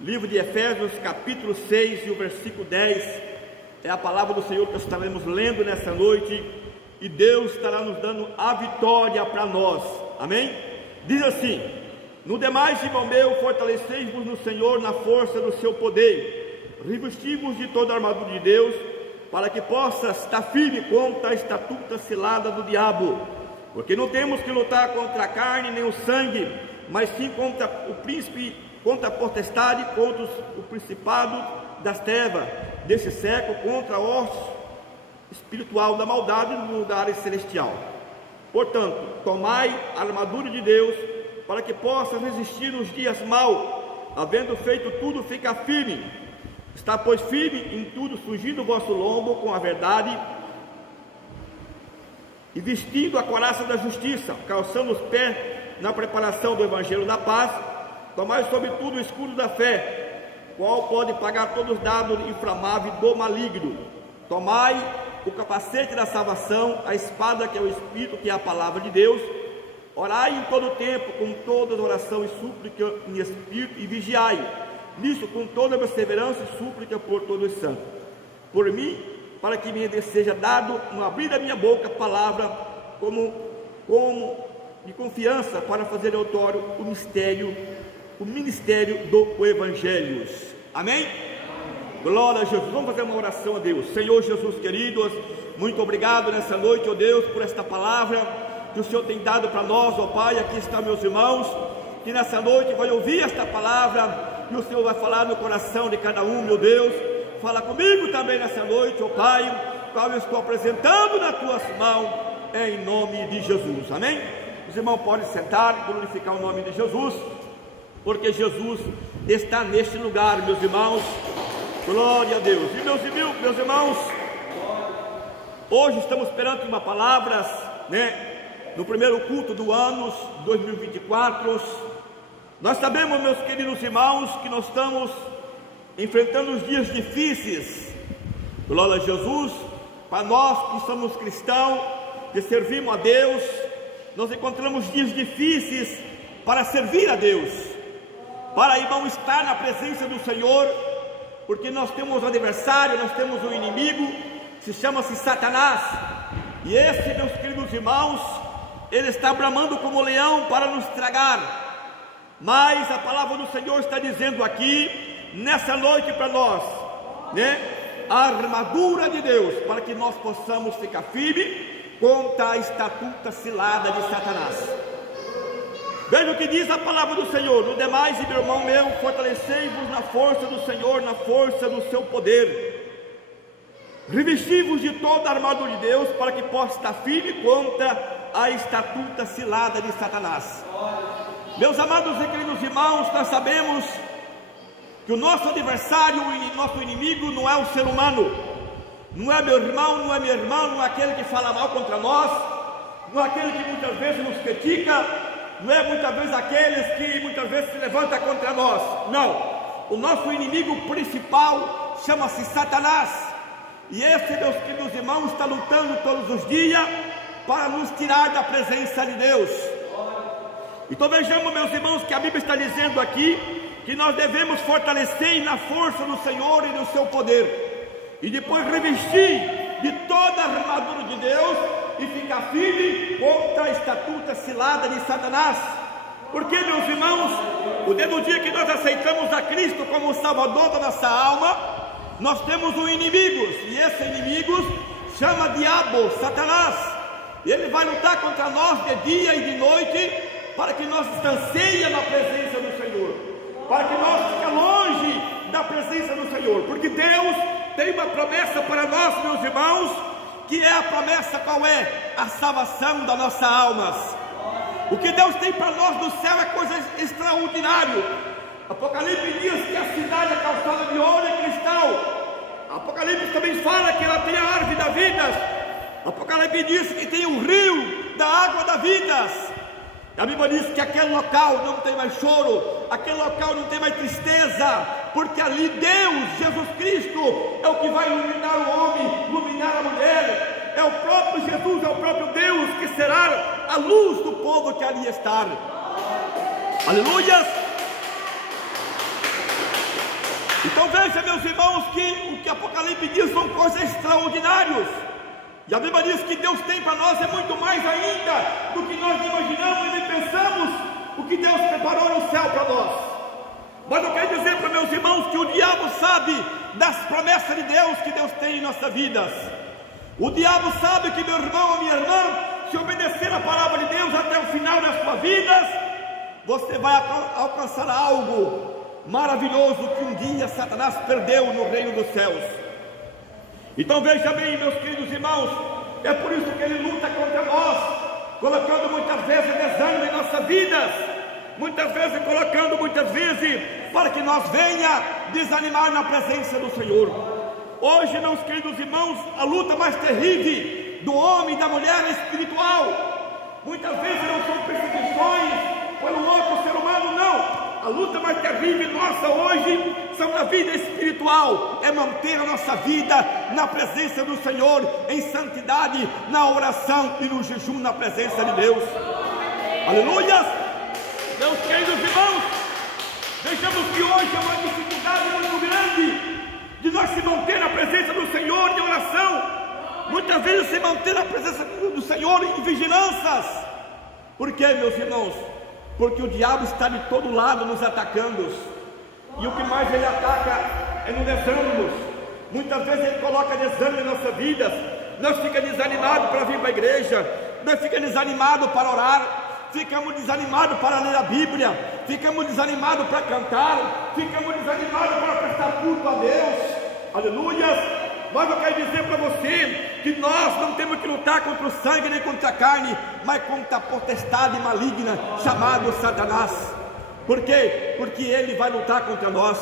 Livro de Efésios, capítulo 6 e o versículo 10, é a palavra do Senhor que estaremos lendo nessa noite, e Deus estará nos dando a vitória para nós, amém? Diz assim: no demais, irmão meu, fortalecei-vos no Senhor na força do seu poder, revesti-vos de toda a armadura de Deus, para que possas estar firme contra a astuta cilada do diabo, porque não temos que lutar contra a carne nem o sangue, mas sim contra o príncipe, contra a potestade, contra o principado das trevas desse século, contra a hoste espiritual da maldade no lugar celestial. Portanto, tomai a armadura de Deus, para que possas resistir nos dias maus, havendo feito tudo, ficar firme. Está, pois, firme em tudo, cingindo o vosso lombo com a verdade, e vestindo a couraça da justiça, calçando os pés na preparação do evangelho da paz. Tomai sobretudo o escudo da fé, qual pode pagar todos os dados inflamáveis do maligno. Tomai o capacete da salvação, a espada que é o Espírito, que é a palavra de Deus. Orai em todo o tempo, com toda oração e súplica em Espírito, e vigiai nisso com toda perseverança e súplica por todos os santos. Por mim, para que me seja dado, no abrir da minha boca, palavra como de confiança, para fazer notório o ministério do Evangelho. Amém? Glória a Jesus. Vamos fazer uma oração a Deus. Senhor Jesus querido, muito obrigado nessa noite, ó Deus, por esta palavra que o Senhor tem dado para nós, ó Pai. Aqui estão meus irmãos, que nessa noite vai ouvir esta palavra, e o Senhor vai falar no coração de cada um, meu Deus. Fala comigo também nessa noite, ó Pai, qual eu estou apresentando nas tuas mãos, em nome de Jesus, amém? Os irmãos podem sentar e glorificar o nome de Jesus, porque Jesus está neste lugar, meus irmãos. Glória a Deus. E meus irmãos, hoje estamos perante uma palavra, no primeiro culto do ano 2024. Nós sabemos, meus queridos irmãos, que nós estamos enfrentando os dias difíceis. Glória a Jesus. Para nós que somos cristãos, que servimos a Deus, nós encontramos dias difíceis para servir a Deus, para, irmão, estar na presença do Senhor, porque nós temos um adversário, nós temos um inimigo, que chama-se Satanás, e esse, meus queridos irmãos, ele está bramando como leão para nos tragar. Mas a palavra do Senhor está dizendo aqui, nessa noite para nós, a armadura de Deus, para que nós possamos ficar firmes contra a astuta cilada de Satanás. Veja o que diz a palavra do Senhor: no demais, irmão meu, fortalecei-vos na força do Senhor, na força do seu poder, revesti-vos de toda a armadura de Deus, para que possa estar firme contra a astuta cilada de Satanás. Meus amados e queridos irmãos, nós sabemos que o nosso adversário, o nosso inimigo, não é o ser humano, não é meu irmão, não é minha irmã, não é aquele que fala mal contra nós, não é aquele que muitas vezes nos critica, não é muitas vezes aqueles que muitas vezes se levantam contra nós. Não, o nosso inimigo principal chama-se Satanás, e esse, meus queridos irmãos, está lutando todos os dias para nos tirar da presença de Deus. Então vejamos, meus irmãos, que a Bíblia está dizendo aqui que nós devemos fortalecer na força do Senhor e do seu poder, e depois revestir de toda a armadura de Deus, e ficar firme contra a astuta cilada de Satanás. Porque, meus irmãos, o dia que nós aceitamos a Cristo como o Salvador da nossa alma, nós temos um inimigo, e esse inimigo chama diabo, Satanás, e ele vai lutar contra nós de dia e de noite, para que nós distanciemos na presença do Senhor, para que nós fiquemos longe da presença do Senhor, porque Deus tem uma promessa para nós, meus irmãos, que é a promessa, qual é? A salvação das nossas almas. O que Deus tem para nós do céu é coisa extraordinária. Apocalipse diz que a cidade é calçada de ouro e cristal. Apocalipse também fala que ela tem a árvore da vida. Apocalipse diz que tem o rio da água da vida. A Bíblia diz que aquele local não tem mais choro, aquele local não tem mais tristeza, porque ali Deus, Jesus Cristo, é o que vai iluminar o homem, iluminar a mulher. É o próprio Jesus, é o próprio Deus que será a luz do povo que ali está. Aleluia! Então veja, meus irmãos, que o que Apocalipse diz são coisas extraordinárias. E a Bíblia diz que Deus tem para nós é muito mais ainda do que nós imaginamos e nem pensamos, o que Deus preparou no céu para nós. Mas eu quero dizer para meus irmãos que o diabo sabe das promessas de Deus que Deus tem em nossas vidas. O diabo sabe que, meu irmão ou minha irmã, se obedecer a palavra de Deus até o final das suas vidas, você vai alcançar algo maravilhoso que um dia Satanás perdeu no reino dos céus. Então veja bem, meus queridos irmãos, é por isso que ele luta contra nós, colocando muitas vezes desânimo em nossas vidas, muitas vezes para que nós venha desanimar na presença do Senhor. Hoje, meus queridos irmãos, a luta mais terrível do homem e da mulher é espiritual. Muitas vezes não são perseguições pelo outro ser humano, não. A luta mais terrível nossa hoje são na vida espiritual, é manter a nossa vida na presença do Senhor, em santidade, na oração e no jejum na presença de Deus. Aleluia! Meus queridos irmãos, vejamos que hoje é uma dificuldade muito grande de nós se manter na presença do Senhor em oração, muitas vezes se manter na presença do Senhor em vigilâncias. Por quê, meus irmãos? Porque o diabo está de todo lado nos atacando, e o que mais ele ataca é no desânimo. Muitas vezes ele coloca desânimo em nossas vidas, nós ficamos desanimados para vir para a igreja, nós ficamos desanimados para orar, ficamos desanimados para ler a Bíblia, ficamos desanimados para cantar, ficamos desanimados para prestar culto a Deus. Aleluia! Mas eu quero dizer para você que nós não temos que lutar contra o sangue nem contra a carne, mas contra a potestade maligna chamada Satanás. Por quê? Porque ele vai lutar contra nós.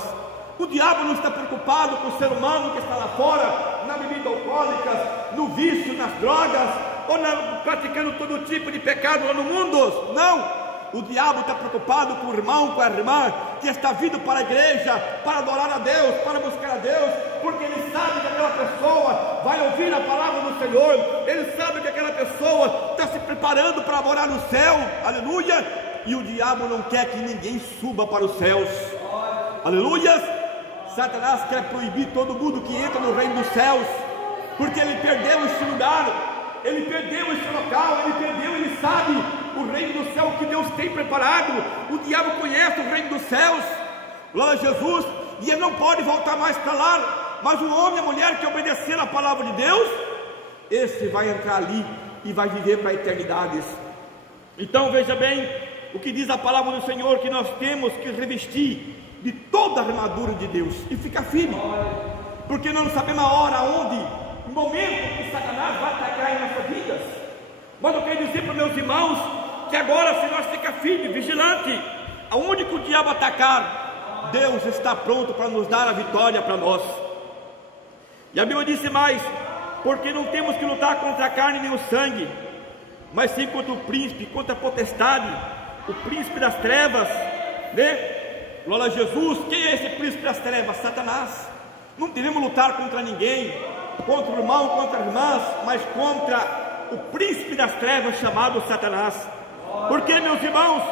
O diabo não está preocupado com o ser humano que está lá fora, na bebida alcoólica, no vício, nas drogas, ou praticando todo tipo de pecado lá no mundo. Não! O diabo está preocupado com o irmão, com a irmã que está vindo para a igreja para adorar a Deus, para buscar a Deus, porque ele sabe que aquela pessoa vai ouvir a palavra do Senhor, ele sabe que aquela pessoa está se preparando para morar no céu. Aleluia! E o diabo não quer que ninguém suba para os céus. Aleluia! Satanás quer proibir todo mundo que entra no reino dos céus, porque ele perdeu esse lugar, ele perdeu esse local, ele sabe o reino do céu que Deus tem preparado. O diabo conhece o reino dos céus, glória a Jesus, e ele não pode voltar mais para lá. Mas o homem e a mulher que obedecer a palavra de Deus, esse vai entrar ali e vai viver para a eternidade. Então veja bem o que diz a palavra do Senhor, que nós temos que revestir de toda a armadura de Deus e ficar firme, porque nós não sabemos a hora, onde, o momento que Satanás vai atacar em nossas vidas. Mas eu quero dizer para meus irmãos que agora, se nós ficar firme, vigilante, aonde que o diabo atacar, Deus está pronto para nos dar a vitória para nós. E a Bíblia disse mais: porque não temos que lutar contra a carne nem o sangue, mas sim contra o príncipe, contra a potestade, o príncipe das trevas, né? Glória a Jesus. Quem é esse príncipe das trevas? Satanás. Não devemos lutar contra ninguém, contra o irmão, contra as irmãs, mas contra o príncipe das trevas chamado Satanás. Por que, meus irmãos?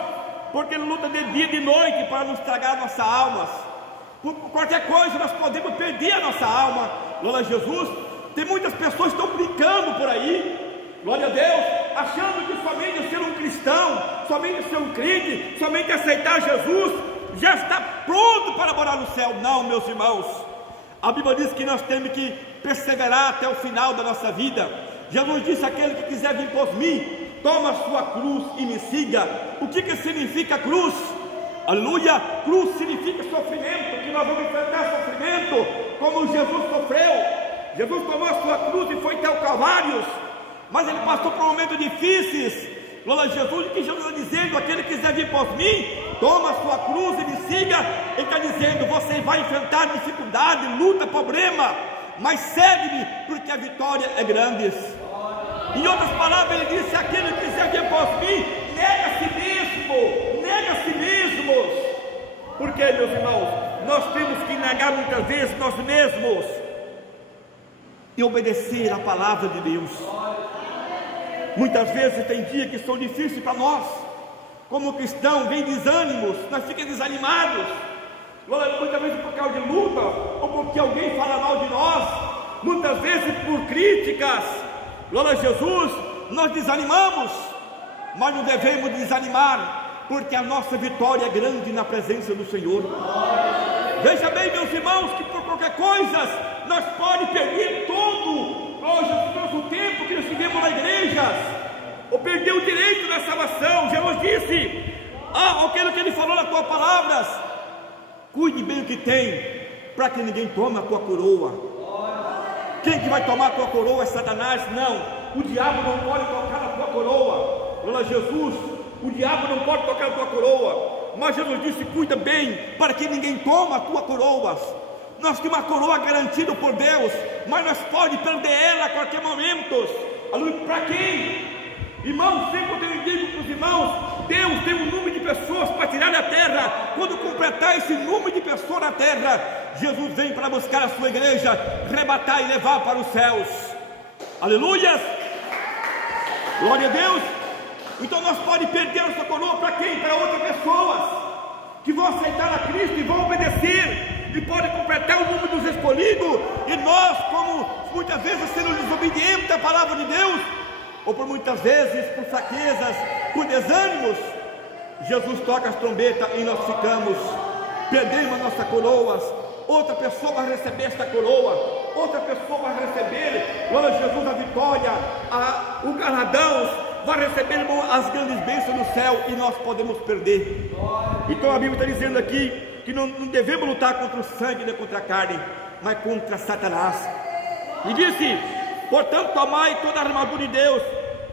Porque ele luta de dia e de noite para nos tragar nossas almas. Por qualquer coisa nós podemos perder a nossa alma. Glória a Jesus. Tem muitas pessoas que estão brincando por aí, glória a Deus, achando que somente ser um cristão, somente ser um crente, somente aceitar Jesus, já está pronto para morar no céu. Não, meus irmãos, a Bíblia diz que nós temos que perseverar até o final da nossa vida. Jesus disse: aquele que quiser vir após mim, toma a sua cruz e me siga. O que significa cruz? Aleluia! Cruz significa sofrimento, que nós vamos enfrentar sofrimento, como Jesus sofreu. Jesus tomou a sua cruz e foi até o Calvário, mas ele passou por momentos difíceis. Glória a Jesus. O que Jesus está dizendo? Aquele que quiser vir após mim, toma a sua cruz e me siga. Ele está dizendo: você vai enfrentar dificuldade, luta, problema, mas segue-me, porque a vitória é grande. Em outras palavras, ele disse: aquele que quiser vir após mim, nega a si mesmo, nega a si mesmos. Por quê, meus irmãos? Nós temos que negar muitas vezes nós mesmos e obedecer a palavra de Deus. Muitas vezes tem dias que são difíceis para nós, como cristão, vem desânimos, nós ficamos desanimados, muitas vezes por causa de luta, ou porque alguém fala mal de nós, muitas vezes por críticas, glória a Jesus, nós desanimamos, mas não devemos desanimar, porque a nossa vitória é grande na presença do Senhor. Veja bem, meus irmãos, que por qualquer coisa nós podemos perder todo o tempo que nós tivemos na igreja, ou perder o direito da salvação. Jesus disse, aquilo que Ele falou nas tuas palavras, cuide bem o que tem, para que ninguém tome a tua coroa. Quem que vai tomar a tua coroa é Satanás? Não, o diabo não pode tocar na tua coroa. Glória a Jesus, o diabo não pode tocar na tua coroa. Mas Jesus disse, cuida bem, para que ninguém tome a tua coroa. Nós temos uma coroa garantida por Deus, mas nós podemos perder ela a qualquer momento. Para quem? Irmãos, sempre eu digo para os irmãos, Deus tem um número de pessoas para tirar da terra. Quando completar esse número de pessoas na terra, Jesus vem para buscar a sua igreja, arrebatar e levar para os céus. Aleluia! Glória a Deus! Então nós podemos perder nossa coroa para quem? Para outras pessoas que vão aceitar a Cristo e vão obedecer, e podem completar o número dos escolhidos, e nós, como muitas vezes sendo desobedientes à palavra de Deus, ou por muitas vezes por fraquezas, por desânimos, Jesus toca as trombetas e nós ficamos, perdemos a nossa coroa. Outra pessoa vai receber esta coroa, outra pessoa vai receber, glória a Jesus, a vitória, o galardão, vai receber as grandes bênçãos no céu, e nós podemos perder. Então a Bíblia está dizendo aqui que não devemos lutar contra o sangue nem contra a carne, mas contra Satanás. E disse, portanto, tomai toda a armadura de Deus,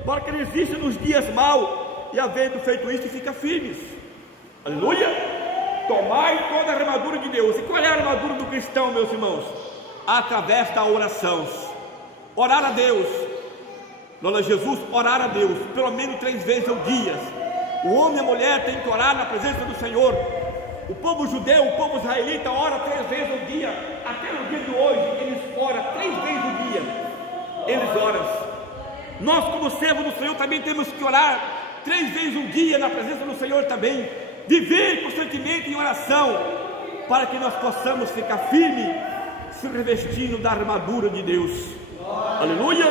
para que resista nos dias maus, e havendo feito isso, fica firmes. Aleluia! Tomai toda a armadura de Deus. E qual é a armadura do cristão, meus irmãos? Através da oração. Orar a Deus. Glória a Jesus, orar a Deus, pelo menos 3 vezes ao dia. O homem e a mulher têm que orar na presença do Senhor. O povo judeu, o povo israelita ora 3 vezes ao dia. Até no dia de hoje, eles oram 3 vezes ao dia. Eles oram. Nós, como servos do Senhor, também temos que orar 3 vezes ao dia na presença do Senhor também. Viver constantemente em oração, para que nós possamos ficar firmes, se revestindo da armadura de Deus. Aleluia!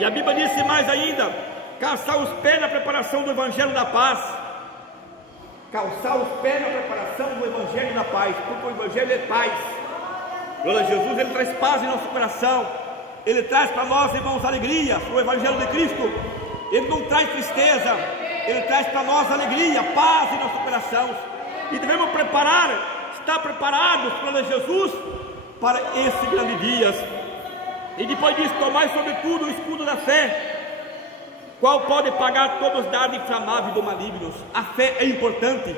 E a Bíblia disse mais ainda, calçar os pés na preparação do Evangelho da paz. Calçar os pés na preparação do Evangelho da paz, porque o Evangelho é paz. Glória a Jesus, Ele traz paz em nosso coração, Ele traz para nós, irmãos, alegria. O Evangelho de Cristo, Ele não traz tristeza, Ele traz para nós alegria, paz em nosso coração. E devemos estar preparados, glória a Jesus, para esse grande dia. E depois disso, tomai sobretudo o escudo da fé, qual pode pagar todos os dardos inflamáveis do maligno. A fé é importante.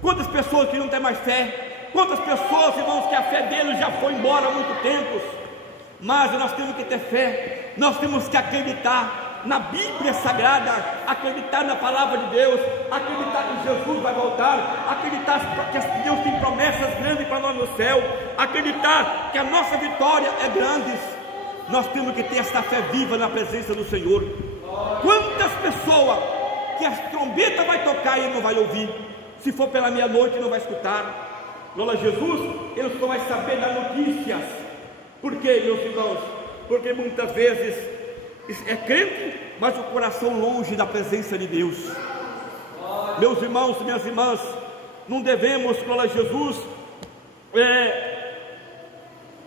Quantas pessoas que não têm mais fé? Quantas pessoas, irmãos, que a fé deles já foi embora há muito tempo? Mas nós temos que ter fé, nós temos que acreditar na Bíblia Sagrada, acreditar na palavra de Deus, acreditar que Jesus vai voltar, acreditar que Deus tem promessas grandes para nós no céu, acreditar que a nossa vitória é grande. Nós temos que ter essa fé viva na presença do Senhor. Quantas pessoas que a trombeta vai tocar e ele não vai ouvir, se for pela meia-noite não vai escutar. Glória a Jesus, ele só vai saber das notícias. Por quê, meus irmãos? Porque muitas vezes é crente, mas o coração longe da presença de Deus. Meus irmãos e minhas irmãs, não devemos, glória a Jesus,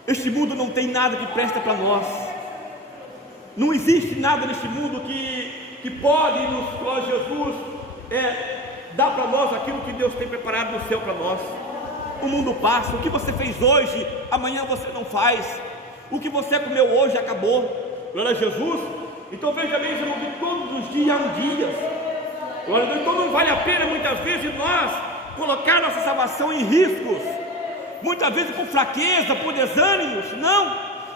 este mundo não tem nada que presta para nós. Não existe nada neste mundo que pode nos, glória a Jesus, dar para nós aquilo que Deus tem preparado no céu para nós. O mundo passa, o que você fez hoje, amanhã você não faz. O que você comeu hoje acabou. Glória a Jesus. Então veja bem, irmão, que todos os dias há um dia. Glória a Deus. Então não vale a pena muitas vezes nós colocar nossa salvação em riscos, muitas vezes por fraqueza, por desânimos. Não,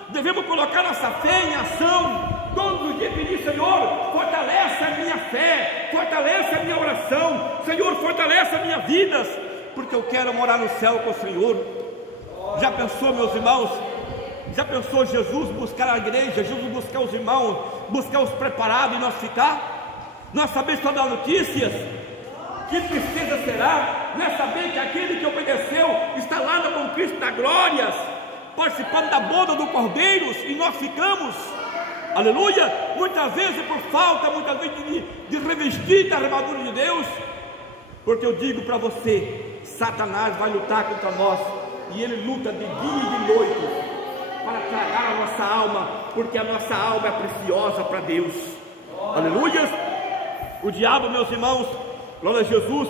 devemos colocar nossa fé em ação. Todos os dias pedir, Senhor, fortalece a minha fé, fortalece a minha oração, Senhor, fortalece a minha vida, porque eu quero morar no céu com o Senhor. Já pensou, meus irmãos? Já pensou Jesus buscar a igreja, Jesus buscar os irmãos, buscar os preparados e nós ficar? Nós sabemos só dar notícias? Que tristeza será, não é saber que aquele que obedeceu está lá na montanha dar glórias, participando da boda do Cordeiro, e nós ficamos, aleluia, muitas vezes por falta, muitas vezes de revestir da armadura de Deus, porque eu digo para você, Satanás vai lutar contra nós, e ele luta de dia e de noite, para tragar a nossa alma, porque a nossa alma é preciosa para Deus, aleluia. O diabo, meus irmãos, glória a Jesus,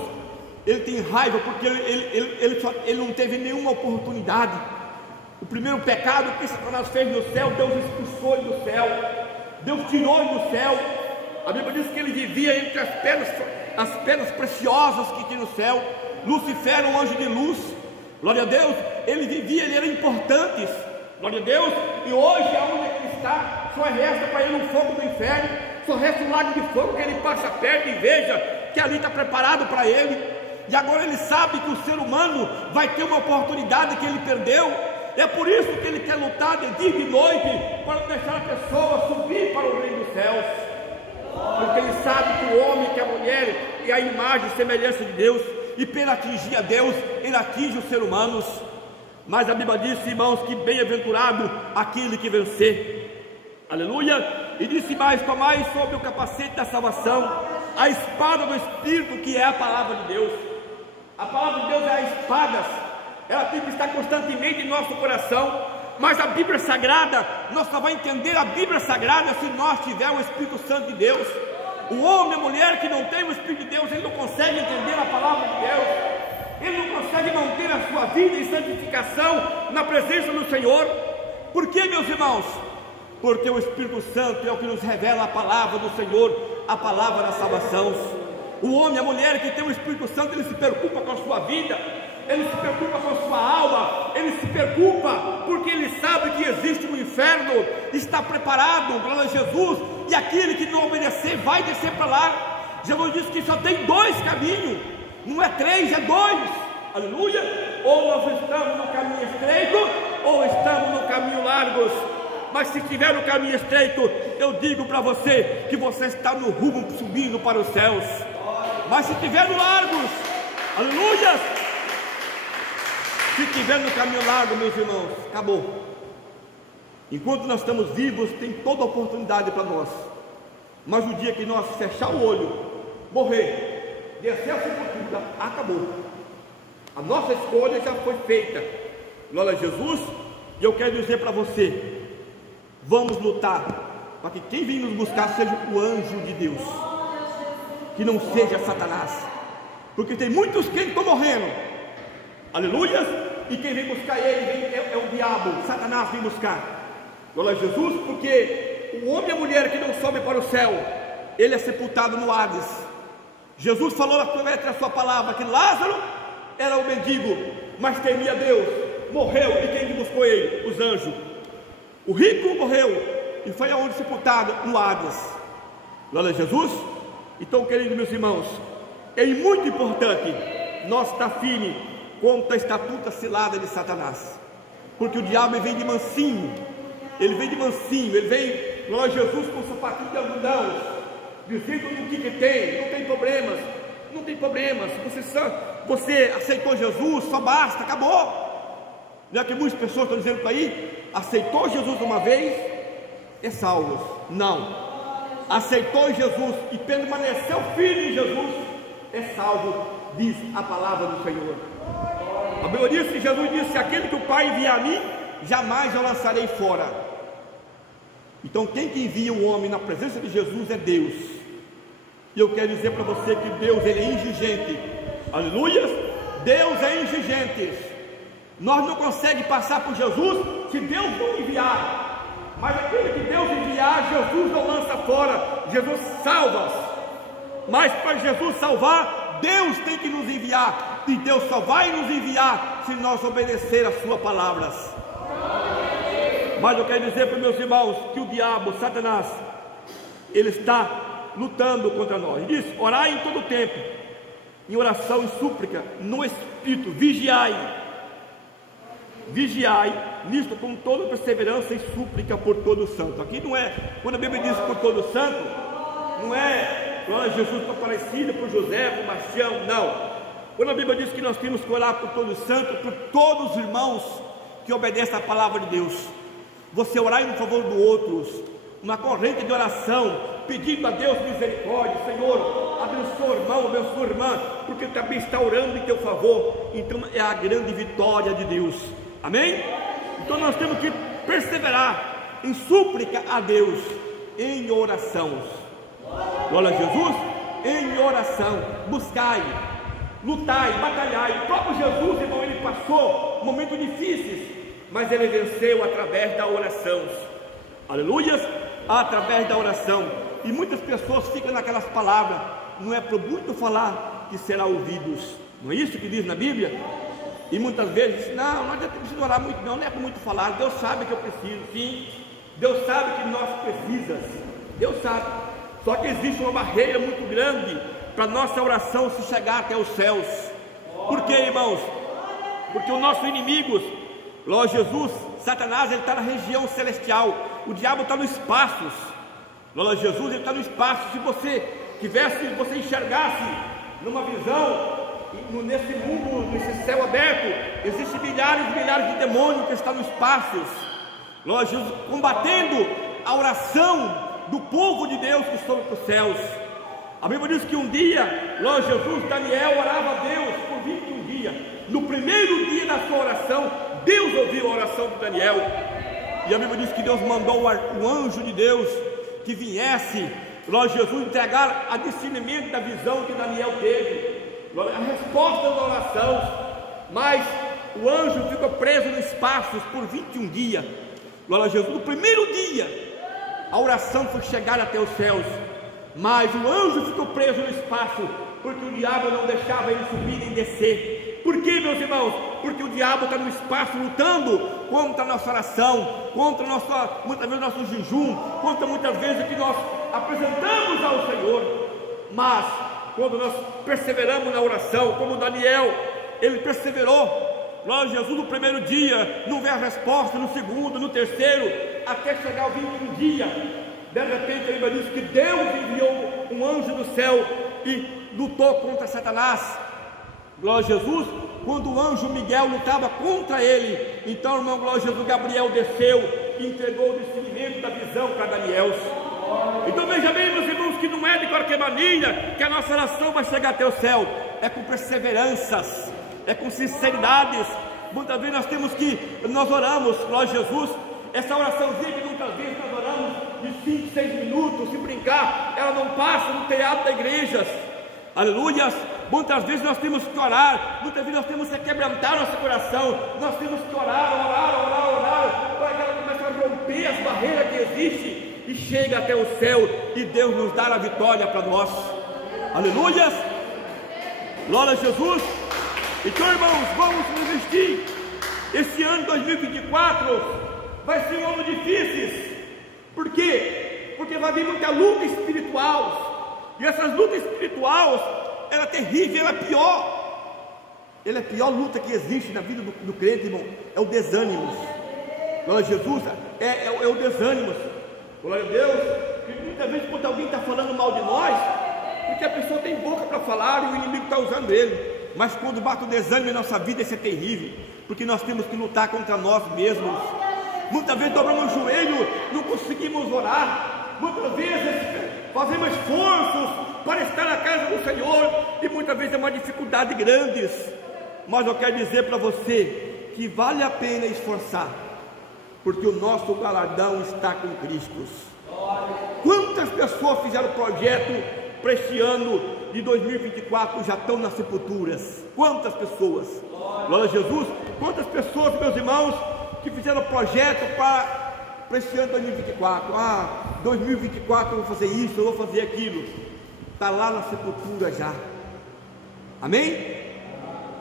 ele tem raiva, porque ele não teve nenhuma oportunidade. O primeiro pecado que Satanás fez no céu, Deus expulsou ele do céu, Deus tirou ele do céu. A Bíblia diz que ele vivia entre as pedras preciosas que tinha no céu. Lucifer, um anjo de luz, glória a Deus, ele vivia, ele era importante, glória a Deus. E hoje, aonde ele está, só resta para ele um fogo do inferno, só resta um lago de fogo que ele passa perto e veja que ali está preparado para ele. E agora ele sabe que o ser humano vai ter uma oportunidade que ele perdeu. É por isso que ele quer lutar de dia e de noite, para não deixar a pessoa subir para o reino dos céus, porque ele sabe que o homem, que a mulher é a imagem e semelhança de Deus, e para atingir a Deus, ele atinge os seres humanos. Mas a Bíblia diz, irmãos, que bem-aventurado aquele que vencer, aleluia. E disse mais: tomai sobre o capacete da salvação a espada do Espírito, que é a palavra de Deus. A palavra de Deus é a espada, ela tem que estar constantemente em nosso coração. Mas a Bíblia Sagrada, nós só vamos entender a Bíblia Sagrada se nós tivermos o Espírito Santo de Deus. O homem, a mulher que não tem o Espírito de Deus, ele não consegue entender a palavra de Deus, ele não consegue manter a sua vida em santificação na presença do Senhor. Por quê, meus irmãos? Porque o Espírito Santo é o que nos revela a palavra do Senhor, a palavra da salvação. O homem, a mulher que tem o Espírito Santo, ele se preocupa com a sua vida, ele se preocupa com a sua alma, ele se preocupa porque ele sabe que existe um inferno, está preparado, glória a Jesus, e aquele que não obedecer vai descer para lá. Jesus disse que só tem dois caminhos, não é três, é dois, aleluia. Ou nós estamos no caminho estreito, ou estamos no caminho largo. Mas se estiver no caminho estreito, eu digo para você que você está no rumo subindo para os céus. Mas se estiver no largos, aleluia, se estiver no caminho largo, meus irmãos, acabou. Enquanto nós estamos vivos, tem toda a oportunidade para nós. Mas no dia que nós fechar o olho, morrer, descer a sepultura, acabou. A nossa escolha já foi feita, glória a Jesus. E eu quero dizer para você, vamos lutar para que quem vem nos buscar seja o anjo de Deus, que não seja Satanás, porque tem muitos que estão morrendo, aleluia, e quem vem buscar ele é o diabo, Satanás vem buscar, glória a Jesus, porque o homem e a mulher que não sobe para o céu, ele é sepultado no Hades. Jesus falou através da sua palavra que Lázaro era o mendigo, mas temia Deus, morreu, e quem buscou ele? Os anjos. O rico morreu e foi aonde sepultado? No Hades. Glória a Jesus. Então, queridos meus irmãos, é muito importante nós estar firme contra a estatuta cilada de Satanás, porque o diabo vem de mansinho, ele vem, glória a Jesus, com o sapatinho de algodão, dizendo o que tem, não tem problemas, você aceitou Jesus, só basta, acabou. Não é que muitas pessoas estão dizendo por aí, aceitou Jesus uma vez, é salvo. Não, aceitou Jesus e permaneceu firme em Jesus, é salvo, diz a palavra do Senhor. A Bíblia diz que Jesus disse: aquele que o Pai envia a mim, jamais eu lançarei fora. Então quem que envia o homem na presença de Jesus é Deus. E eu quero dizer para você que Deus, ele é exigente, aleluia, Deus é exigente. Nós não conseguimos passar por Jesus se Deus não enviar, mas aquele que Deus enviar, Jesus não lança fora, Jesus salva. Mas para Jesus salvar, Deus tem que nos enviar, e Deus só vai nos enviar se nós obedecer as suas palavras. Mas eu quero dizer para meus irmãos que o diabo, Satanás, ele está lutando contra nós. Ele diz: orai em todo tempo, em oração e súplica, no Espírito, vigiai nisto com toda perseverança e súplica por todo santo. Aqui não é, quando a Bíblia diz por todo santo, não é glória a Jesus para Aparecida, por José, por Bastião, não. Quando a Bíblia diz que nós temos que orar por todos os santos, por todos os irmãos que obedecem à palavra de Deus, você orar em favor do outros, uma corrente de oração, pedindo a Deus misericórdia. Senhor, abençoa o irmão, abençoa a irmã, porque ele também está orando em teu favor. Então é a grande vitória de Deus, amém? Então nós temos que perseverar em súplica a Deus, em oração. Glória a Jesus, em oração, buscai, lutai, batalhai. O próprio Jesus, irmão, ele passou momentos difíceis, mas ele venceu através da oração, aleluias, através da oração. E muitas pessoas ficam naquelas palavras: não é por muito falar que será ouvidos, não é isso que diz na Bíblia? E muitas vezes, não adianta orar muito, não é por muito falar. Deus sabe que eu preciso, sim, Deus sabe que nós precisamos, Deus sabe, só que existe uma barreira muito grande para nossa oração se chegar até os céus. Por quê, irmãos? Porque o nosso inimigo, glória a Jesus, Satanás, ele está na região celestial, o diabo está nos espaços. Glória a Jesus, ele está no espaço. Se você enxergasse numa visão, nesse mundo, nesse céu aberto, existem milhares e milhares de demônios que estão nos espaços, glória a Jesus, combatendo a oração do povo de Deus que sobe para os céus. A Bíblia diz que um dia, glória a Jesus, Daniel orava a Deus por 21 dias. No primeiro dia da sua oração, Deus ouviu a oração de Daniel, e a Bíblia diz que Deus mandou o anjo de Deus que viesse, glória a Jesus, entregar a discernimento da visão que Daniel teve, a resposta da oração. Mas o anjo ficou preso nos espaços por 21 dias, glória a Jesus. No primeiro dia, a oração foi chegar até os céus, mas o anjo ficou preso no espaço, porque o diabo não deixava ele subir nem descer. Por quê, meus irmãos? Porque o diabo está no espaço lutando contra a nossa oração, contra muitas vezes nosso jejum, contra muitas vezes o que nós apresentamos ao Senhor. Mas quando nós perseveramos na oração, como Daniel, ele perseverou, glória a Jesus, no primeiro dia, não vê a resposta, no segundo, no terceiro, até chegar ao 21 dia, de repente a Bíblia diz que Deus enviou um anjo do céu e lutou contra Satanás. Glória a Jesus. Quando o anjo Miguel lutava contra ele, então, irmão, glória a Jesus, Gabriel desceu e entregou o discernimento da visão para Daniel. Então veja bem, meus irmãos, que não é de qualquer maneira que a nossa oração vai chegar até o céu, é com perseveranças, é com sinceridades. Muitas vezes nós oramos, glória a Jesus, essa oraçãozinha que muitas vezes nós oramos de 5, 6 minutos, se brincar, ela não passa no teatro da igreja, aleluias. Muitas vezes nós temos que orar, muitas vezes nós temos que quebrantar nosso coração, nós temos que orar, para que ela comece a romper as barreiras que existem e chegue até o céu, e Deus nos dá a vitória para nós, aleluias, glória a Jesus. Então, irmãos, vamos nos investir. Esse ano 2024 vai ser um ano difícil. Por quê? Porque vai vir muita luta espiritual, e essas lutas espirituais, ela é terrível, ela é a pior luta que existe na vida do crente, irmão, é o desânimo. Glória a Jesus, é o desânimo. Glória a Deus. E muitas vezes quando alguém está falando mal de nós, porque a pessoa tem boca para falar e o inimigo está usando ele, mas quando bate o desânimo em nossa vida, isso é terrível, porque nós temos que lutar contra nós mesmos. Muitas vezes dobramos o joelho, não conseguimos orar, muitas vezes fazemos esforços para estar na casa do Senhor, e muitas vezes é uma dificuldade grande, mas eu quero dizer para você que vale a pena esforçar, porque o nosso galardão está com Cristo. Quantas pessoas fizeram projeto para este ano de 2024 já estão nas sepulturas? Quantas pessoas? Glória a Jesus. Quantas pessoas, meus irmãos, que fizeram projeto para este ano 2024, 2024 eu vou fazer isso, eu vou fazer aquilo, está lá na sepultura já, amém?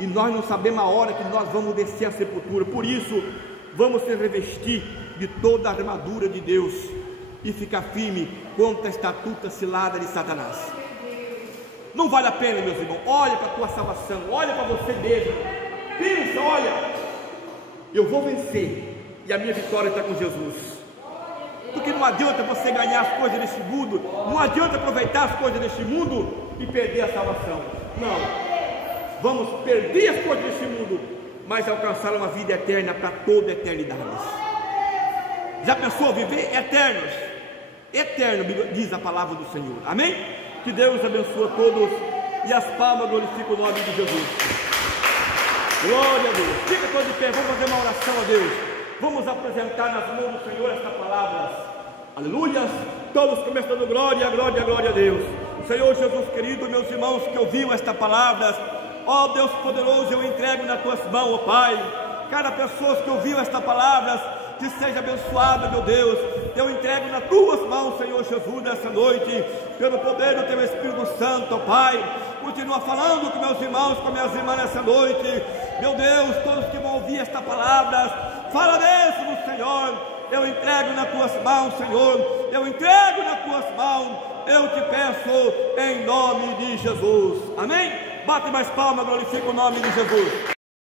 E nós não sabemos a hora que nós vamos descer a sepultura. Por isso, vamos se revestir de toda a armadura de Deus e ficar firme contra a estatuta cilada de Satanás. Não vale a pena, meus irmãos. Olha para a tua salvação, olha para você mesmo, pensa, olha, eu vou vencer, e a minha vitória está com Jesus. Porque não adianta você ganhar as coisas deste mundo, não adianta aproveitar as coisas deste mundo e perder a salvação. Não, vamos perder as coisas desse mundo, mas alcançar uma vida eterna para toda a eternidade. Já pensou viver eternos? Eterno, diz a palavra do Senhor. Amém? Que Deus abençoe a todos e as palmas glorificam o nome de Jesus. Glória a Deus. Fica todo de pé, vamos fazer uma oração a Deus. Vamos apresentar nas mãos do Senhor esta palavra. Aleluia. Todos começando glória, glória, glória a Deus. Senhor Jesus querido, meus irmãos que ouviram esta palavra, ó Deus poderoso, eu entrego nas tuas mãos, ó Pai. Cada pessoa que ouviu esta palavra, que seja abençoada, meu Deus. Eu entrego nas tuas mãos, Senhor Jesus, nessa noite, pelo poder do teu Espírito Santo, ó Pai. Continua falando com meus irmãos, com minhas irmãs nessa noite, meu Deus. Todos que vão ouvir esta palavra, fala mesmo, Senhor. Eu entrego nas tuas mãos, Senhor. Eu entrego nas tuas mãos. Eu te peço em nome de Jesus. Amém? Bate mais palma, glorifica o nome de Jesus.